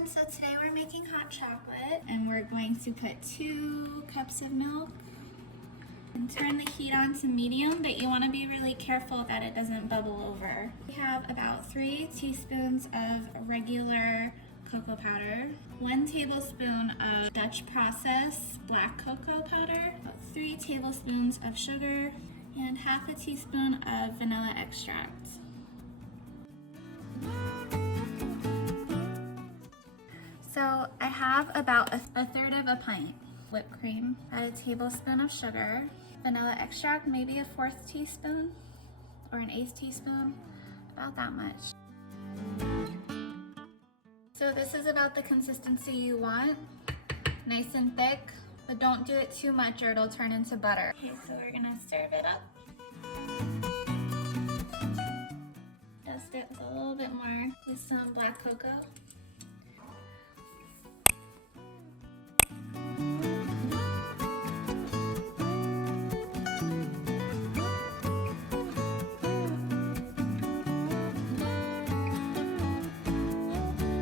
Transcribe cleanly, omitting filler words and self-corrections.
everyone, so today we're making hot chocolate and we're going to put 2 cups of milk and turn the heat on to medium, but you want to be really careful that it doesn't bubble over. We have about 3 teaspoons of regular cocoa powder, 1 tablespoon of Dutch process black cocoa powder, about 3 tablespoons of sugar, and half a teaspoon of vanilla extract. So I have about a third of a pint whipped cream, about a tablespoon of sugar, vanilla extract, maybe a 1/4 teaspoon or an 1/8 teaspoon, about that much. So this is about the consistency you want, nice and thick, but don't do it too much or it'll turn into butter. Okay, so we're gonna serve it up. Dust it with a little bit more with some black cocoa.